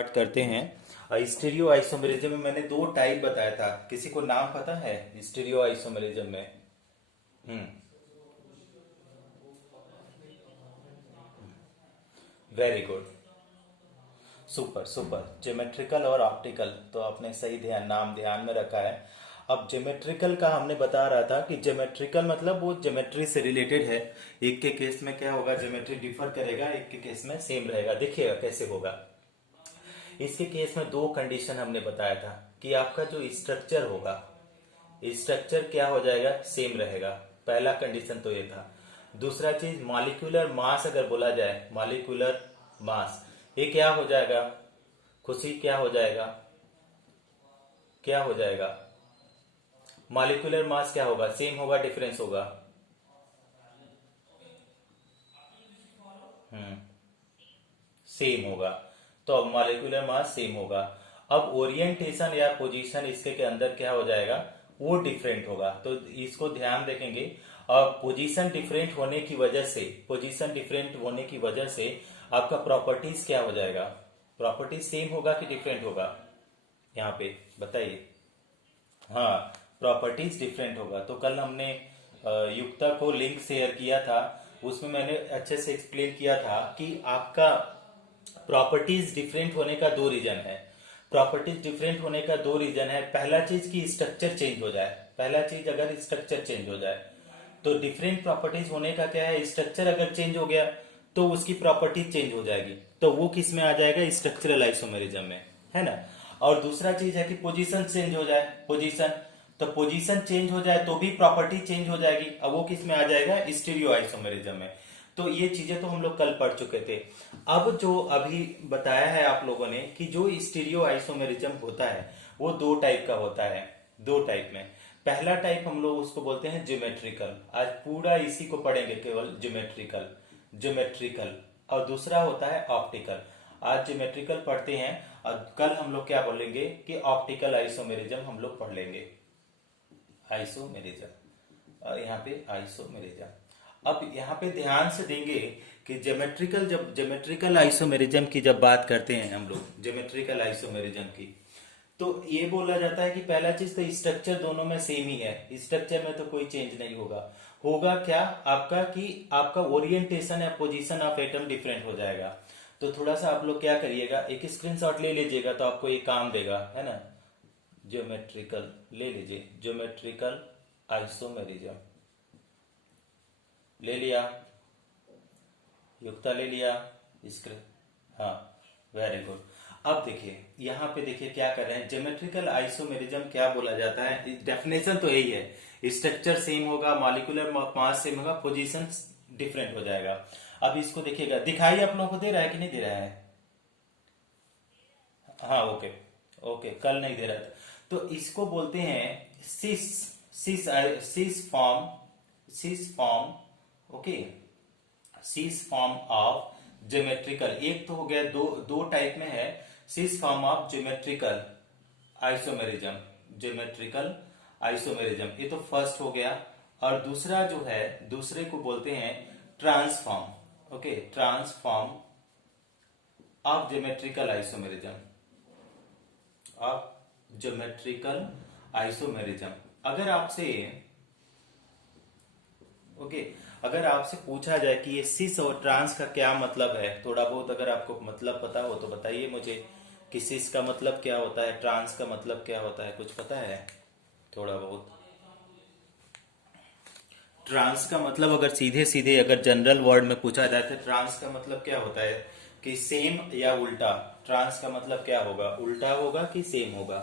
Start करते हैं। Stereo isomerism में मैंने दो टाइप बताया था। किसी को नाम पता है स्टीरियो आइसोमेरिज्म में? Hmm. Very good. Super super. Geometrical और ऑप्टिकल, तो आपने सही ध्यान में रखा है। अब ज्योमेट्रिकल का हमने बता रहा था कि ज्योमेट्रिकल मतलब वो ज्योमेट्री से रिलेटेड है। एक के केस में क्या होगा, ज्योमेट्री डिफर करेगा, एक के केस में सेम रहेगा। देखिएगा कैसे होगा। इसके केस में दो कंडीशन हमने बताया था कि आपका जो स्ट्रक्चर होगा, स्ट्रक्चर क्या हो जाएगा, सेम रहेगा। पहला कंडीशन तो ये था। दूसरा चीज, मॉलिक्यूलर मास अगर बोला जाए, मॉलिक्यूलर मास, ये क्या हो जाएगा, खुशी क्या हो जाएगा, क्या हो जाएगा? मॉलिक्यूलर मास क्या होगा, सेम होगा डिफरेंस होगा? हम्म, सेम होगा। तो अब मॉलिक्यूलर मास सेम होगा। अब ओरिएंटेशन या पोजीशन इसके के अंदर क्या हो जाएगा, वो डिफरेंट होगा। तो इसको ध्यान रखेंगे। और पोजीशन डिफरेंट होने की वजह से, पोजीशन डिफरेंट होने की वजह से आपका प्रॉपर्टीज क्या हो जाएगा, प्रॉपर्टीज सेम होगा कि डिफरेंट होगा? यहाँ पे बताइए। हाँ, प्रॉपर्टीज डिफरेंट होगा। तो कल हमने युक्ता को लिंक शेयर किया था, उसमें मैंने अच्छे से एक्सप्लेन किया था कि आपका प्रॉपर्टीज डिफरेंट होने का दो रीजन है। प्रॉपर्टीज डिफरेंट होने का दो रीजन है। पहला चीज की स्ट्रक्चर चेंज हो जाए, पहला चीज अगर स्ट्रक्चर चेंज हो जाए तो डिफरेंट प्रॉपर्टीज होने का क्या है, स्ट्रक्चर अगर चेंज हो गया तो उसकी प्रॉपर्टीज चेंज हो जाएगी। तो वो किस में आ जाएगा, स्ट्रक्चरल आइसोमेरिज्म में, है ना। और दूसरा चीज है कि पोजीशन चेंज हो जाए, पोजीशन, तो पोजीशन चेंज हो जाए तो भी प्रॉपर्टी चेंज हो जाएगी। अब वो किस में आ जाएगा, स्टीरियो आइसोमेरिज्म में। तो ये चीजें तो हम लोग कल पढ़ चुके थे। अब जो अभी बताया है आप लोगों ने कि जो स्टीरियो आइसोमेरिज्म होता है वो दो टाइप का होता है। दो टाइप में, पहला टाइप हम लोग उसको बोलते हैं ज्योमेट्रिकल। आज पूरा इसी को पढ़ेंगे, केवल ज्योमेट्रिकल, ज्योमेट्रिकल। और दूसरा होता है ऑप्टिकल। आज ज्योमेट्रिकल पढ़ते हैं और कल हम लोग क्या बोलेंगे कि ऑप्टिकल आइसोमेरिज्म हम लोग पढ़ लेंगे। आइसोमेरिज्म, यहाँ पे आइसोमेरिज्म। अब यहाँ पे ध्यान से देंगे कि ज्योमेट्रिकल, जब ज्योमेट्रिकल आइसोमेरिज्म की जब बात करते हैं हम लोग, ज्योमेट्रिकल आइसोमेरिज्म की, तो ये बोला जाता है कि पहला चीज तो स्ट्रक्चर दोनों में सेम ही है, स्ट्रक्चर में तो कोई चेंज नहीं होगा। होगा क्या आपका कि आपका ओरिएंटेशन या पोजीशन ऑफ एटम डिफरेंट हो जाएगा। तो थोड़ा सा आप लोग क्या करिएगा, एक स्क्रीनशॉट ले लीजिएगा तो आपको ये काम देगा, है ना। ज्योमेट्रिकल ले लीजिए, ज्योमेट्रिकल आइसोमेरिज्म ले लिया, युक्ता ले लिया, स्क्रीन, हाँ, वेरी गुड। अब देखिए यहाँ पे, देखिए क्या कर रहे हैं, ज्योमेट्रिकल आइसोमेरिज्म क्या बोला जाता है, डेफिनेशन तो यही है, स्ट्रक्चर सेम होगा, मॉलिक्यूलर मास सेम होगा, पोजीशन डिफरेंट हो जाएगा। अब इसको देखिएगा, दिखाई आप लोगों को दे रहा है कि नहीं दे रहा है? हाँ, ओके, ओके, कल नहीं दे रहा था। तो इसको बोलते हैं cis, cis, cis form, cis form, okay, cis form of geometrical. एक तो हो गया, दो दो टाइप में है, cis form of geometrical isomerism, geometrical isomerism, ये तो फर्स्ट हो गया। और दूसरा जो है, दूसरे को बोलते हैं transform, okay, transform of geometrical isomerism, of geometrical isomerism. अगर आपसे, ओके, अगर आपसे पूछा जाए कि ये सिस और ट्रांस का क्या मतलब है, थोड़ा बहुत अगर आपको मतलब पता हो तो बताइए मुझे कि सिस का मतलब क्या होता है, ट्रांस का मतलब क्या होता है, कुछ पता है थोड़ा बहुत? ट्रांस का मतलब अगर सीधे सीधे अगर जनरल वर्ड में पूछा जाए तो ट्रांस का मतलब क्या होता है, कि सेम या उल्टा? ट्रांस का मतलब क्या होगा, उल्टा होगा कि सेम होगा?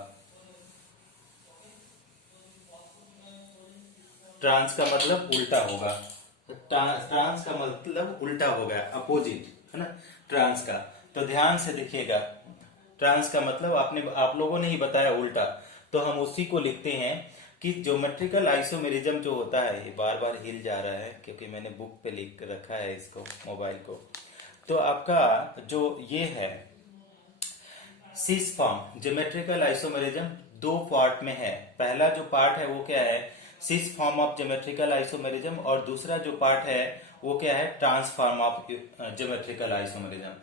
ट्रांस का मतलब उल्टा होगा, ट्रांस का मतलब उल्टा हो गया, अपोजिट, है ना, ट्रांस का। तो ध्यान से देखिएगा, ट्रांस का मतलब आपने, आप लोगों ने ही बताया उल्टा, तो हम उसी को लिखते हैं कि ज्योमेट्रिकल आइसोमेरिज्म जो होता है, ये बार बार हिल जा रहा है क्योंकि मैंने बुक पे लिख रखा है इसको, मोबाइल को। तो आपका जो ये है सिस फॉर्म ज्योमेट्रिकल आइसोमेरिज्म, दो पार्ट में है। पहला जो पार्ट है वो क्या है, cis form of geometrical isomerism, और दूसरा जो पार्ट है वो क्या है, ट्रांसफॉर्म ऑफ ज्योमेट्रिकल आइसोमेरिज्म।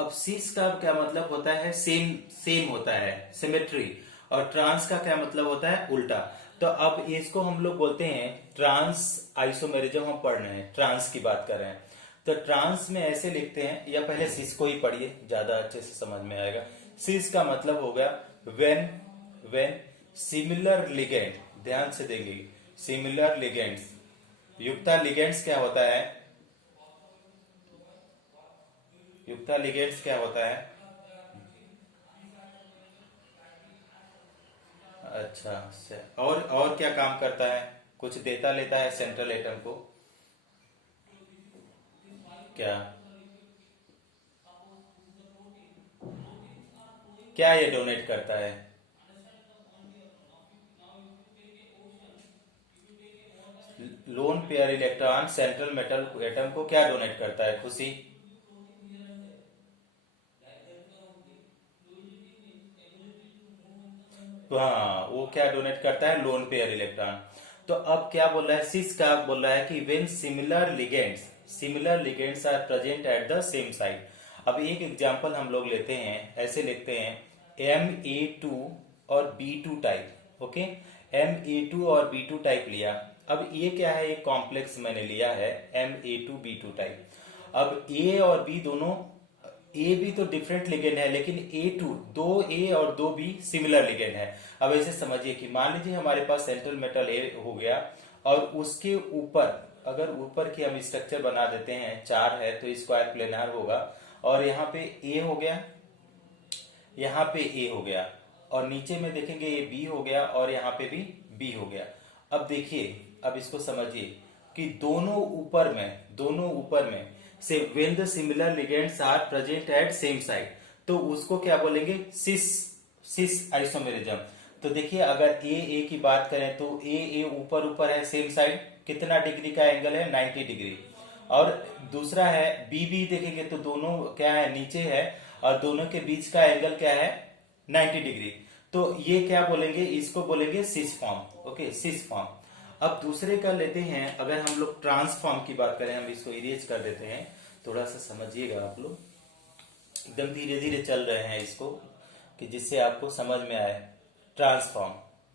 अब सिस का क्या मतलब होता है, सेम सेम होता है, सिमेट्री। और ट्रांस का क्या मतलब होता है, उल्टा। तो अब इसको हम लोग बोलते हैं ट्रांस आइसोमेरिज्म। हम पढ़ रहे हैं, ट्रांस की बात कर रहे हैं। तो ट्रांस में ऐसे लिखते हैं, या पहले सिस को ही पढ़िए, ज्यादा अच्छे से समझ में आएगा। सिस का मतलब हो गया व्हेन व्हेन सिमिलर लिगेंड, ध्यान से देंगे, सिमिलर लिगेंड्स। युक्ता लिगेंड्स क्या होता है, युक्ता लिगेंड्स क्या होता है? अच्छा और क्या काम करता है, कुछ देता लेता है सेंट्रल एटम को? क्या क्या ये डोनेट करता है? Lone pair electron central metal atom को क्या डोनेट करता है, खुशी? तो हाँ, वो क्या डोनेट करता है, लोन पेयर इलेक्ट्रॉन। तो अब क्या बोल रहा है, सिस का बोल रहा है कि when similar ligands are present at the same site. अब एक एग्जांपल हम लोग लेते हैं, ऐसे लिखते हैं Ma2 और B2 टाइप। ओके, Ma2 और B2 टाइप लिया। अब ये क्या है, एक कॉम्प्लेक्स मैंने लिया है Ma2B2 टाइप। अब ए और बी दोनों, ए भी तो डिफरेंट लिगेंड है, लेकिन A2, दो ए और दो बी सिमिलर लिगेंड है। अब ऐसे समझिए कि मान लीजिए हमारे पास सेंट्रल मेटल ए हो गया, और उसके ऊपर अगर ऊपर की हम स्ट्रक्चर बना देते हैं, चार है तो स्क्वायर प्लेनार होगा, और यहाँ पे ए हो गया, यहाँ पे ए हो गया, और नीचे में देखेंगे ये बी हो गया, और यहाँ पे भी बी हो गया। अब देखिए, अब इसको समझिए कि दोनों ऊपर में से when the similar ligands are present at same site, तो उसको क्या बोलेंगे, सिस सिस आइसोमेरिज्म। तो देखिए, अगर ए की बात करें तो ए ऊपर ऊपर है सेम साइड, कितना डिग्री का एंगल है, 90 डिग्री। और दूसरा है बी देखेंगे तो दोनों क्या है, नीचे है, और दोनों के बीच का एंगल क्या है, 90 डिग्री। तो ये क्या बोलेंगे, इसको बोलेंगे सिस फॉर्म। Okay, cis form. अब दूसरे का लेते हैं, अगर हम लोग ट्रांसफॉर्म की बात करें, हम इसको इरेज कर देते हैं, थोड़ा सा समझिएगा आप लोग, एकदम धीरे धीरे चल रहे हैं इसको, कि जिससे आपको समझ में आए। ट्रांसफॉर्म।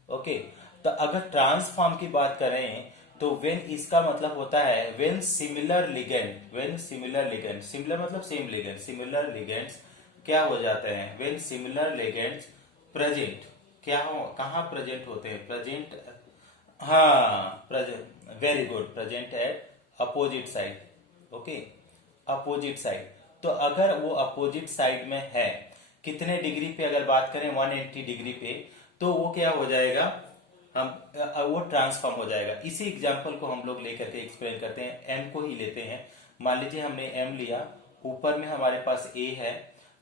ओके, तो अगर ट्रांसफॉर्म की बात करें तो वेन इसका मतलब होता है वेन सिमिलर लिगेंड, सिमिलर मतलब सेम लिगेंड, सिमिलर लिगेंड्स क्या हो जाते हैं, वेन सिमिलर लिगेंड्स प्रेजेंट, क्या हो, कहाँ प्रेजेंट होते हैं, प्रेजेंट, हाँ present, very good, present at opposite side. Okay, opposite side. तो अगर वो अपोजिट साइड में है, कितने डिग्री पे अगर बात करें, 180 डिग्री पे, तो वो क्या हो जाएगा, हम वो ट्रांसफॉर्म हो जाएगा। इसी एग्जांपल को हम लोग लेकर के एक्सप्लेन करते हैं, एम को ही लेते हैं। मान लीजिए हमने एम लिया, ऊपर में हमारे पास ए है,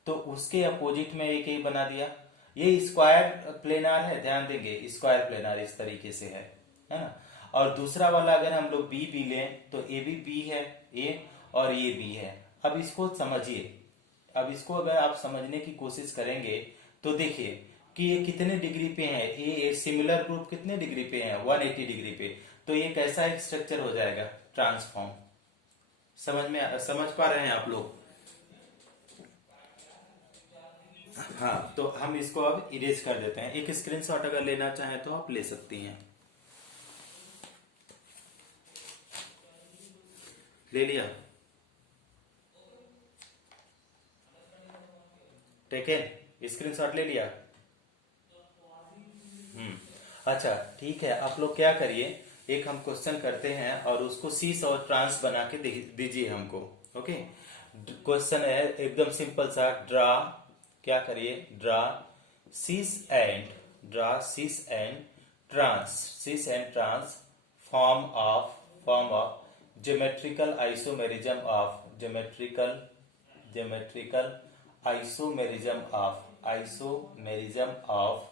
तो उसके अपोजिट में एक ए बना दिया। ये स्क्वायर प्लेनार है, ध्यान देंगे, स्क्वायर प्लेनार इस तरीके से है ना। और दूसरा वाला अगर हम लोग बी लें तो ए भी बी है, ए और ये बी है। अब इसको समझिए, अब इसको अगर आप समझने की कोशिश करेंगे तो देखिए कि ये कितने डिग्री पे है, ए सिमिलर ग्रुप कितने डिग्री पे है, 180 डिग्री पे। तो ये कैसा एक स्ट्रक्चर हो जाएगा, ट्रांसफॉर्म। समझ पा रहे हैं आप लोग? हाँ, तो हम इसको अब इरेज कर देते हैं। एक स्क्रीनशॉट अगर लेना चाहें तो आप ले सकती हैं। ले लिया, टेकन, स्क्रीनशॉट ले लिया। अच्छा ठीक है, आप लोग क्या करिए, एक हम क्वेश्चन करते हैं और उसको सीस और ट्रांस बना के दीजिए हमको। ओके, क्वेश्चन है एकदम सिंपल सा, ड्रा, क्या करिए, draw cis and trans form of geometrical isomerism ऑफ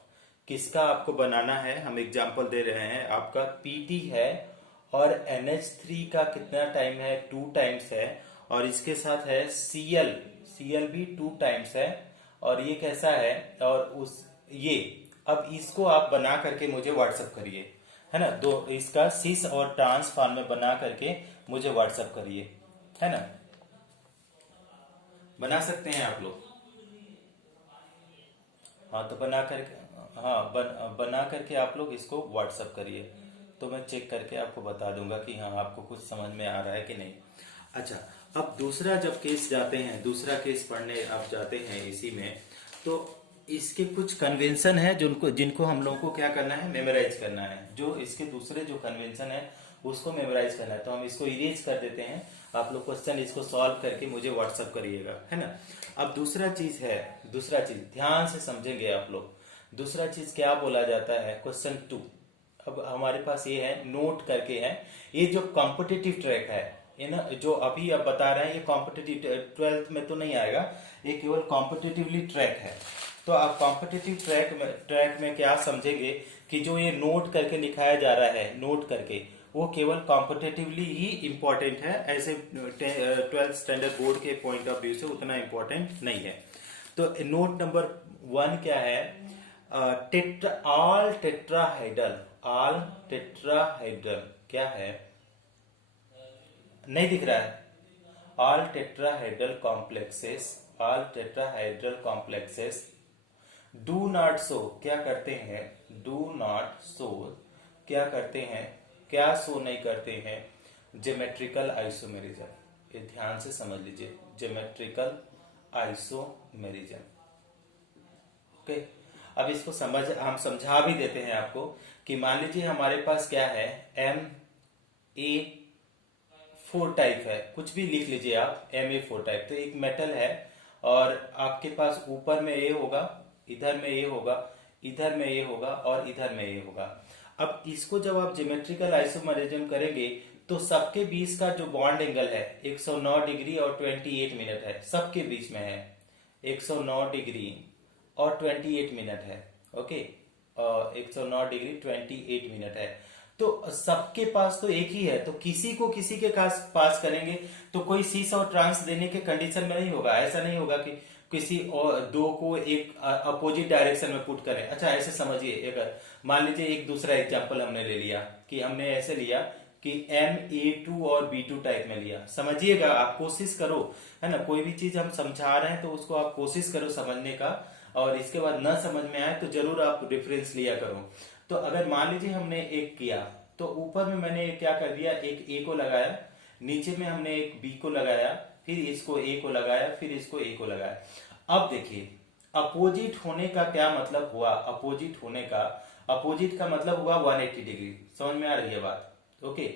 किसका आपको बनाना है, हम एग्जांपल दे रहे हैं, आपका पीटी है, और NH3 का कितना टाइम है, 2 टाइम्स है, और इसके साथ है Cl भी 2 टाइम्स है, और ये कैसा है, और उस ये, अब इसको आप बना करके मुझे व्हाट्सअप करिए, है ना, दो इसका सिस और ट्रांस फॉर्म में बना करके मुझे व्हाट्सअप करिए, है ना। बना सकते हैं आप लोग। हाँ तो बना करके आप लोग इसको व्हाट्सअप करिए, तो मैं चेक करके आपको बता दूंगा कि हाँ आपको कुछ समझ में आ रहा है कि नहीं। अच्छा, अब दूसरा जब केस जाते हैं, दूसरा केस पढ़ने आप जाते हैं इसी में, तो इसके कुछ कन्वेंशन है जिनको जिनको हम लोगों को क्या करना है, मेमोराइज करना है। जो इसके दूसरे जो कन्वेंशन है उसको मेमोराइज करना है, तो हम इसको इरेज कर देते हैं। आप लोग क्वेश्चन इसको सॉल्व करके मुझे व्हाट्सअप करिएगा, है ना। अब दूसरा चीज ध्यान से समझेंगे आप लोग। दूसरा चीज क्या बोला जाता है, क्वेश्चन 2। अब हमारे पास ये है, नोट करके है, ये जो कॉम्पिटिटिव ट्रैक है, ये ना जो अभी आप बता रहे हैं, ये कॉम्पिटिटिव 12th में तो नहीं आएगा, ये केवल कॉम्पिटिटिवली ट्रैक है। तो आप कॉम्पिटिटिव ट्रैक में क्या समझेंगे कि जो ये नोट करके लिखाया जा रहा है, नोट करके, वो केवल कॉम्पिटिटिवली ही इंपॉर्टेंट है, ऐसे 12th स्टैंडर्ड बोर्ड के पॉइंट ऑफ व्यू से उतना इंपॉर्टेंट नहीं है। तो नोट नंबर 1 क्या है, ऑल टेट्राहाइड्रल क्या है, नहीं दिख रहा है। All tetrahedral complexes do not show, क्या करते हैं, डू नॉट शो, क्या करते हैं, क्या शो नहीं करते हैं, ज्योमेट्रिकल आइसोमेरिज्म। ये ध्यान से समझ लीजिए, ज्योमेट्रिकल आइसोमेरिज्म। ओके, अब इसको हम समझा भी देते हैं आपको कि मान लीजिए हमारे पास क्या है, MA4 टाइप है, कुछ भी लिख लीजिए आप, MA4 टाइप। तो एक मेटल है और आपके पास ऊपर में ये होगा, इधर में ये होगा, इधर में ये होगा और इधर में ये होगा। अब इसको जब आप ज्योमेट्रिकल आइसोमेरिज्म करेंगे तो सबके बीच का जो बॉन्ड एंगल है 109 डिग्री और 28 मिनट है, सबके बीच में है 109 डिग्री और 28 मिनट है। ओके, 109 डिग्री 28 मिनट है। तो सबके पास तो एक ही है, तो किसी को किसी के पास करेंगे तो कोई सीस और ट्रांस देने के कंडीशन में नहीं होगा। ऐसा नहीं होगा कि किसी और दो को एक अपोजिट डायरेक्शन में पुट करें। अच्छा ऐसे समझिए, अगर मान लीजिए एक दूसरा एग्जांपल हमने ले लिया कि हमने ऐसे लिया कि MA2 और B2 टाइप में लिया। समझिएगा, आप कोशिश करो, है ना, कोई भी चीज हम समझा रहे हैं तो उसको आप कोशिश करो समझने का, और इसके बाद न समझ में आए तो जरूर आप रेफरेंस लिया करो। तो अगर मान लीजिए हमने एक किया, तो ऊपर में मैंने क्या कर दिया, एक A को लगाया, नीचे में हमने एक B को लगाया, फिर इसको A को लगाया, फिर इसको A को लगाया। अब देखिए अपोजिट होने का क्या मतलब हुआ, अपोजिट का मतलब हुआ 180 डिग्री। समझ में आ रही है बात? ओके,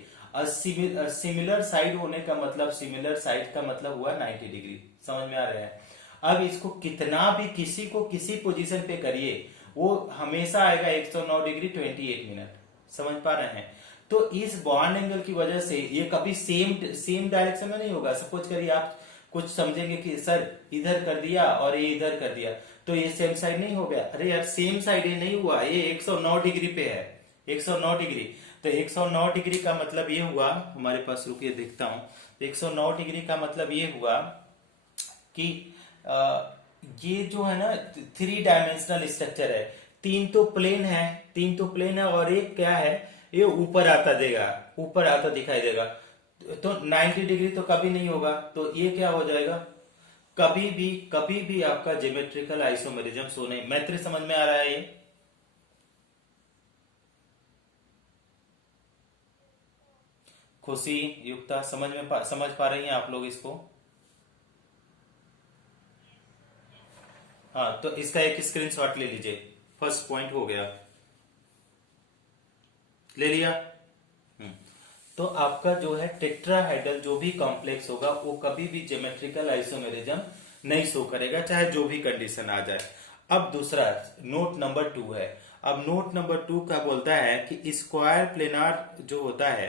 सिमिलर साइड होने का मतलब, सिमिलर साइड का मतलब हुआ 90 डिग्री। समझ में आ रहा है? अब इसको कितना भी किसी को किसी पोजीशन पे करिए, वो हमेशा आएगा 109 डिग्री 28 मिनट। समझ पा रहे हैं? तो इस बॉन्ड एंगल की वजह से ये कभी सेम डायरेक्शन में नहीं होगा। सपोज करिए आप कुछ समझेंगे कि सर इधर कर दिया और ये इधर कर दिया, तो ये सेम साइड नहीं हो गया। अरे यार सेम साइड ये नहीं हुआ, ये 109 डिग्री पे है, 109 डिग्री। तो 109 डिग्री का मतलब ये हुआ, हमारे पास, रुकिए देखता हूं, 109 डिग्री का मतलब ये हुआ कि ये जो है ना 3 डायमेंशनल स्ट्रक्चर है, तीन तो प्लेन है और एक क्या है, ये ऊपर आता दिखाई देगा। तो 90 डिग्री तो कभी नहीं होगा, तो ये क्या हो जाएगा, कभी भी आपका ज्योमेट्रिकल आइसोमेरिज्म शो नहीं। मैत्री समझ में आ रहा है? ये खुशी, युक्ता समझ पा रही हैं आप लोग इसको? हाँ, तो इसका एक स्क्रीनशॉट ले लीजिए। फर्स्ट पॉइंट हो गया, ले लिया। हम्म। तो आपका जो है टेट्राहाइड्रल जो भी कॉम्प्लेक्स होगा वो कभी भी ज्योमेट्रिकल आइसोमेरिज्म नहीं शो करेगा, चाहे जो भी कंडीशन आ जाए। अब दूसरा नोट नंबर 2 है। अब नोट नंबर 2 क्या बोलता है कि स्क्वायर प्लेनार जो होता है